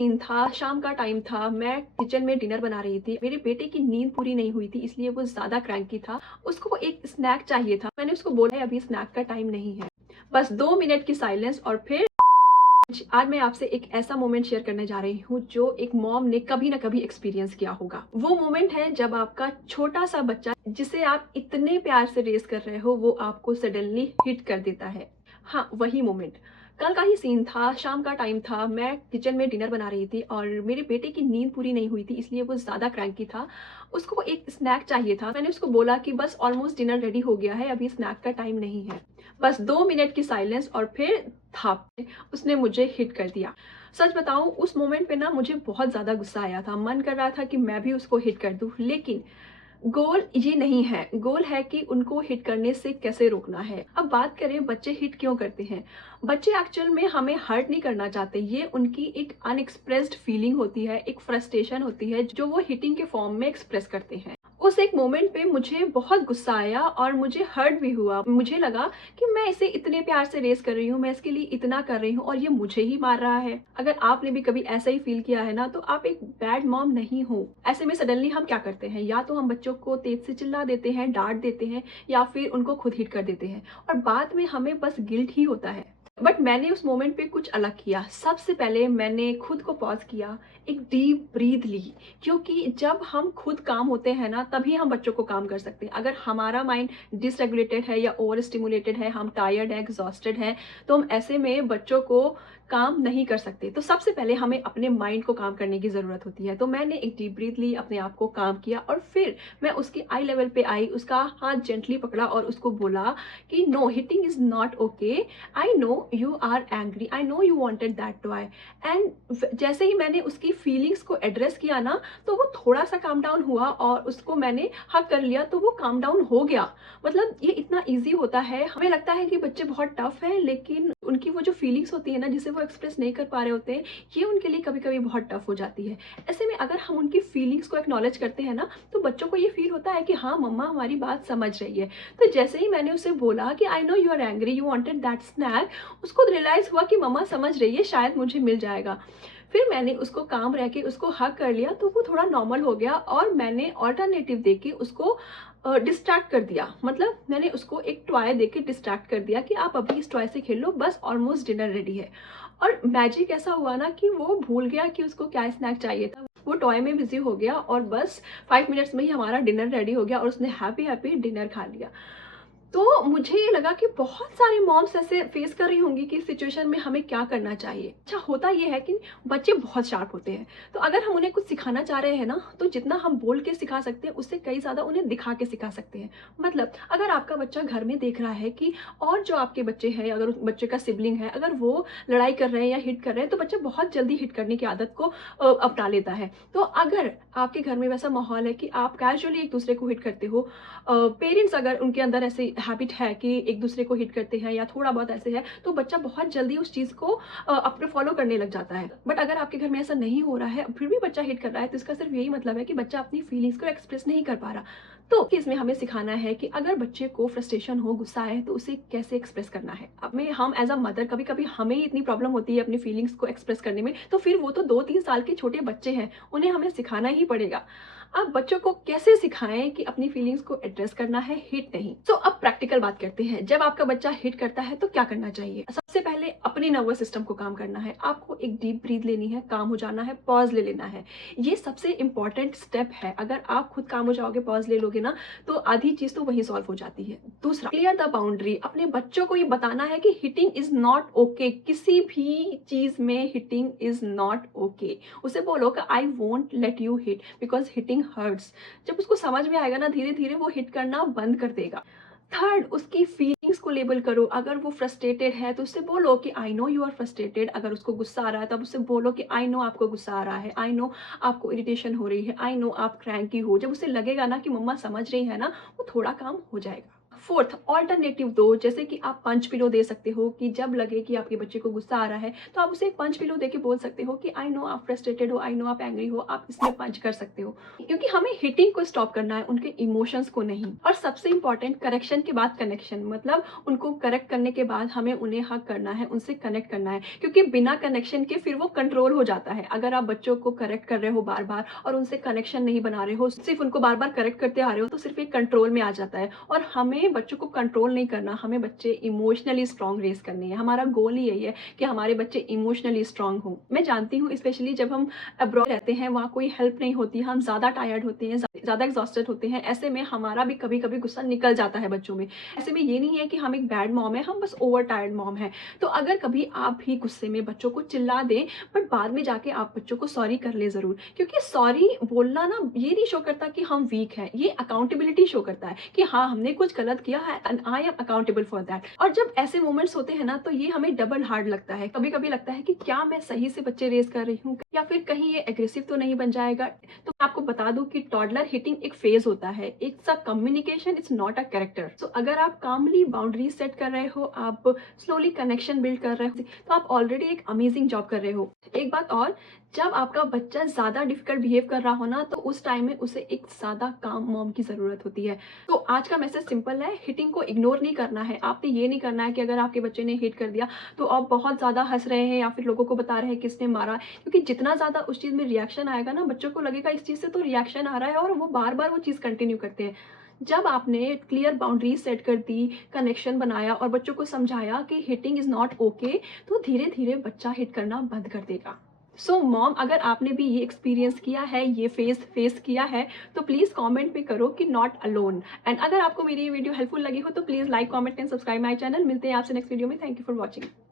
Scene था, शाम का टाइम था, मैं किचन में डिनर बना रही थी। मेरे बेटे की नींद पूरी नहीं हुई थी इसलिए वो ज़्यादा क्रैंकी था। उसको एक स्नैक चाहिए था। मैंने उसको बोला है अभी स्नैक का टाइम नहीं है। बस 2 मिनट की साइलेंस और फिर आज मैं आपसे एक ऐसा मोमेंट शेयर करने जा रही हूँ जो एक मॉम ने कभी ना कभी एक्सपीरियंस किया होगा। वो मोमेंट है जब आपका छोटा-सा बच्चा जिसे आप इतने प्यार से रेज़ कर रहे हो वो आपको सडनली हिट कर देता है। हाँ, वही मोमेंट। कल का ही सीन था, शाम का टाइम था, मैं किचन में डिनर बना रही थी और मेरे बेटे की नींद पूरी नहीं हुई थी इसलिए वो ज़्यादा क्रैंकी था। उसको एक स्नैक चाहिए था। मैंने उसको बोला कि बस ऑलमोस्ट डिनर रेडी हो गया है, अभी स्नैक का टाइम नहीं है। बस 2 मिनट की साइलेंस और फिर थाप उसने मुझे हिट कर दिया। सच बताऊँ उस मोमेंट पे ना मुझे बहुत ज़्यादा गुस्सा आया था। मन कर रहा था कि मैं भी उसको हिट कर दूँ, लेकिन गोल ये नहीं है। गोल है कि उनको हिट करने से कैसे रोकना है। अब बात करें बच्चे हिट क्यों करते हैं? बच्चे एक्चुअल में हमें हर्ट नहीं करना चाहते। ये उनकी एक अनएक्सप्रेस्ड फीलिंग होती है, एक फ्रस्ट्रेशन होती है जो वो हिटिंग के फॉर्म में एक्सप्रेस करते हैं। उस एक मोमेंट पे मुझे बहुत गुस्सा आया और मुझे हर्ट भी हुआ। मुझे लगा कि मैं इसे इतने प्यार से रेज़ कर रही हूँ, मैं इसके लिए इतना कर रही हूँ और ये मुझे ही मार रहा है। अगर आपने भी कभी ऐसा ही फ़ील किया है ना, तो आप एक बैड मॉम नहीं हो। ऐसे में सडनली हम क्या करते हैं, या तो हम बच्चों को तेज़ से चिल्ला देते हैं, डाँट देते हैं या फिर उनको खुद हिट कर देते हैं और बाद में हमें बस गिल्ट ही होता है। बट मैंने उस मोमेंट पे कुछ अलग किया। सबसे पहले मैंने खुद को पॉज़ किया, एक डीप ब्रीथ ली, क्योंकि जब हम खुद काम होते हैं ना, तभी हम बच्चों को काम कर सकते हैं। अगर हमारा माइंड डिसरेगुलेटेड है या ओवर स्टिमुलेटेड है, हम टायर्ड हैं, एग्ज़ॉस्टेड हैं, तो हम ऐसे में बच्चों को काम नहीं कर सकते। तो सबसे पहले हमें अपने माइंड को काम करने की ज़रूरत होती है। तो मैंने एक डीप ब्रीथ ली, अपने आप को काम किया और फिर मैं उसके आई लेवल पे आई, उसका हाथ जेंटली पकड़ा और उसको बोला कि no, hitting is not okay. I know you are angry, I know you wanted that toy. And जैसे ही मैंने उसकी फीलिंग्स को एड्रेस किया ना, तो वो थोड़ा सा काम डाउन हुआ और उसको मैंने हग कर लिया तो वो काम डाउन हो गया। मतलब ये इतना ईज़ी होता है। हमें लगता है कि बच्चे बहुत टफ हैं, लेकिन उनकी वो जो फीलिंग्स होती है ना, जिसे वो एक्सप्रेस नहीं कर पा रहे होते हैं, ये उनके लिए कभी-कभी बहुत टफ हो जाती है। ऐसे में अगर हम उनकी फीलिंग्स को एक्नॉलेज करते हैं ना, तो बच्चों को ये फील होता है कि हाँ, मम्मा हमारी बात समझ रही है। तो जैसे ही मैंने उसे बोला कि I know you are angry, you wanted that snack, उसको रियलाइज़ हुआ कि मम्मा समझ रही है, शायद मुझे मिल जाएगा। फिर मैंने उसको काम रह के उसको हग कर लिया तो वो थोड़ा नॉर्मल हो गया और मैंने ऑल्टरनेटिव देके उसको डिस्ट्रैक्ट कर दिया। मतलब मैंने उसको एक टॉय देके डिस्ट्रैक्ट कर दिया कि आप अभी इस टॉय से खेल लो, बस ऑलमोस्ट डिनर रेडी है। और मैजिक ऐसा हुआ ना कि वो भूल गया कि उसको क्या स्नैक चाहिए था। वो टॉय में बिज़ी हो गया और बस 5 मिनट्स में ही हमारा डिनर रेडी हो गया और उसने हैप्पी-हैप्पी डिनर खा लिया। तो मुझे ये लगा कि बहुत सारी मॉम्स ऐसे फेस कर रही होंगी कि इस सिचुएशन में हमें क्या करना चाहिए। अच्छा, होता ये है कि बच्चे बहुत शार्प होते हैं, तो अगर हम उन्हें कुछ सिखाना चाह रहे हैं ना, तो जितना हम बोल के सिखा सकते हैं उससे कई ज़्यादा उन्हें दिखा के सिखा सकते हैं। मतलब अगर आपका बच्चा घर में देख रहा है कि और जो आपके बच्चे हैं, अगर उस बच्चे का सिबलिंग है, अगर वो लड़ाई कर रहे हैं या हिट कर रहे हैं, तो बच्चा बहुत जल्दी हिट करने की आदत को अपना लेता है। तो अगर आपके घर में वैसा माहौल है कि आप कैजुअली एक दूसरे को हिट करते हो, पेरेंट्स अगर उनके अंदर ऐसी हैबिट है कि एक दूसरे को हिट करते हैं या थोड़ा बहुत ऐसे है, तो बच्चा बहुत जल्दी उस चीज़ को अपने फॉलो करने लग जाता है। बट अगर आपके घर में ऐसा नहीं हो रहा है, फिर भी बच्चा हिट कर रहा है, तो इसका सिर्फ यही मतलब है कि बच्चा अपनी फीलिंग्स को एक्सप्रेस नहीं कर पा रहा। तो इसमें हमें सिखाना है कि अगर बच्चे को फ्रस्ट्रेशन हो, गुस्सा है, तो उसे कैसे एक्सप्रेस करना है। अब में हम एज अ मदर कभी-कभी हमें ही इतनी प्रॉब्लम होती है अपनी फीलिंग्स को एक्सप्रेस करने में, तो फिर वो तो 2-3 साल के छोटे बच्चे हैं, उन्हें हमें सिखाना ही पड़ेगा। अब बच्चों को कैसे सिखाएं कि अपनी फीलिंग्स को एड्रेस करना है, हिट नहीं। तो अब प्रैक्टिकल बात करते हैं। जब आपका बच्चा हिट करता है तो क्या करना चाहिए? सबसे पहले अपनी नर्वस सिस्टम को काम करना है। आपको एक डीप ब्रीथ लेनी है, काम हो जाना है, पॉज ले लेना है। ये सबसे इंपॉर्टेंट स्टेप है। अगर आप खुद काम हो जाओगे, पॉज ले लोगे ना, तो आधी चीज तो वहीं सॉल्व हो जाती है। दूसरा, क्लियर द बाउंड्री। अपने बच्चों को ये बताना है कि हिटिंग इज नॉट ओके। किसी भी चीज में हिटिंग इज नॉट ओके। उसे बोलो कि I won't let you hit because hitting hurts. जब उसको समझ में आएगा ना, धीरे धीरे वो हिट करना बंद कर देगा। थर्ड, उसकी फीलिंग्स को लेबल करो। अगर वो फ्रस्ट्रेटेड है तो उससे बोलो कि I know you are frustrated. अगर उसको गुस्सा आ रहा है तब उससे बोलो कि आई नो आपको गुस्सा आ रहा है, आई नो आपको इरिटेशन हो रही है, आई नो आप क्रैंकी हो। जब उसे लगेगा ना कि मम्मा समझ रही है ना, वो थोड़ा काम हो जाएगा। फोर्थ ऑल्टरनेटिव दो, जैसे कि आप पंच पिलो दे सकते हो कि जब लगे कि आपके बच्चे को गुस्सा आ रहा है तो आप उसे एक पंच पिलो देके बोल सकते हो कि आई नो आप फ्रस्ट्रेटेड हो, आई नो आप एंग्री हो, आप इसमें पंच कर सकते हो, क्योंकि हमें हिटिंग को स्टॉप करना है, उनके इमोशंस को नहीं। और सबसे इंपॉर्टेंट, करेक्शन के बाद कनेक्शन, मतलब उनको करेक्ट करने के बाद हमें उन्हें हक करना है, उनसे कनेक्ट करना है, क्योंकि बिना कनेक्शन के फिर वो कंट्रोल हो जाता है। अगर आप बच्चों को करेक्ट कर रहे हो बार बार और उनसे कनेक्शन नहीं बना रहे हो, सिर्फ उनको बार बार करेक्ट करते आ रहे हो, तो सिर्फ एक कंट्रोल में आ जाता है। और हमें बच्चों को कंट्रोल नहीं करना, हमें बच्चे इमोशनली स्ट्रांग रेस करने हैं। हमारा गोल ही यही है कि हमारे बच्चे इमोशनली स्ट्रांग हो। मैं जानती हूँ स्पेशली जब हम अब्रॉड रहते हैं, वहाँ कोई हेल्प नहीं होती, हम ज़्यादा टायर्ड होते हैं, ज़्यादा एग्जॉस्टेड होते हैं, ऐसे में हमारा भी कभी कभी गुस्सा निकल जाता है बच्चों में। ऐसे में ये नहीं है कि हम एक बैड मॉम है, हम बस ओवर टायर्ड मॉम है। तो अगर कभी आप भी गुस्से में बच्चों को चिल्ला दें, बट बाद में जाके आप बच्चों को सॉरी कर ले ज़रूर, क्योंकि सॉरी बोलना ना ये नहीं शो करता कि हम वीक हैं, ये अकाउंटेबिलिटी शो करता है कि हाँ हमने कुछ गलत किया है and I am accountable for that. और जब ऐसे मोमेंट्स होते हैं ना, तो ये हमें डबल हार्ड लगता है। कभी कभी लगता है कि क्या मैं सही से बच्चे रेज कर रही हूँ, या फिर कहीं ये एग्रेसिव तो नहीं बन जाएगा। तो मैं आपको बता दूं कि टॉडलर हिटिंग एक फेज होता है, it's a communication, it's not a character. So अगर आप कामली बाउंड्रीज सेट कर रहे हो, आप स्लोली कनेक्शन बिल्ड कर रहे हो, तो आप ऑलरेडी एक अमेजिंग जॉब कर रहे हो। एक बात और, जब आपका बच्चा ज़्यादा डिफिकल्ट बिहेव कर रहा हो ना, तो उस टाइम में उसे एक ज़्यादा काम मॉम की ज़रूरत होती है। तो आज का मैसेज सिंपल है, हिटिंग को इग्नोर नहीं करना है। आपने ये नहीं करना है कि अगर आपके बच्चे ने हिट कर दिया तो आप बहुत ज़्यादा हंस रहे हैं या फिर लोगों को बता रहे हैं किसने मारा, क्योंकि जितना ज़्यादा उस चीज़ में रिएक्शन आएगा ना, बच्चों को लगेगा इस चीज़ से तो रिएक्शन आ रहा है, और वो बार बार वो चीज़ कंटिन्यू करते हैं। जब आपने क्लियर बाउंड्रीज सेट कर दी, कनेक्शन बनाया और बच्चों को समझाया कि हिटिंग इज़ नॉट ओके, तो धीरे धीरे बच्चा हिट करना बंद कर देगा। सो मॉम, अगर आपने भी ये एक्सपीरियंस किया है, ये फेस किया है, तो प्लीज़ कमेंट में करो कि नॉट अलोन। एंड अगर आपको मेरी ये वीडियो हेल्पफुल लगी हो तो please like, comment and subscribe my channel. मिलते हैं आपसे नेक्स्ट वीडियो में। Thank you for watching.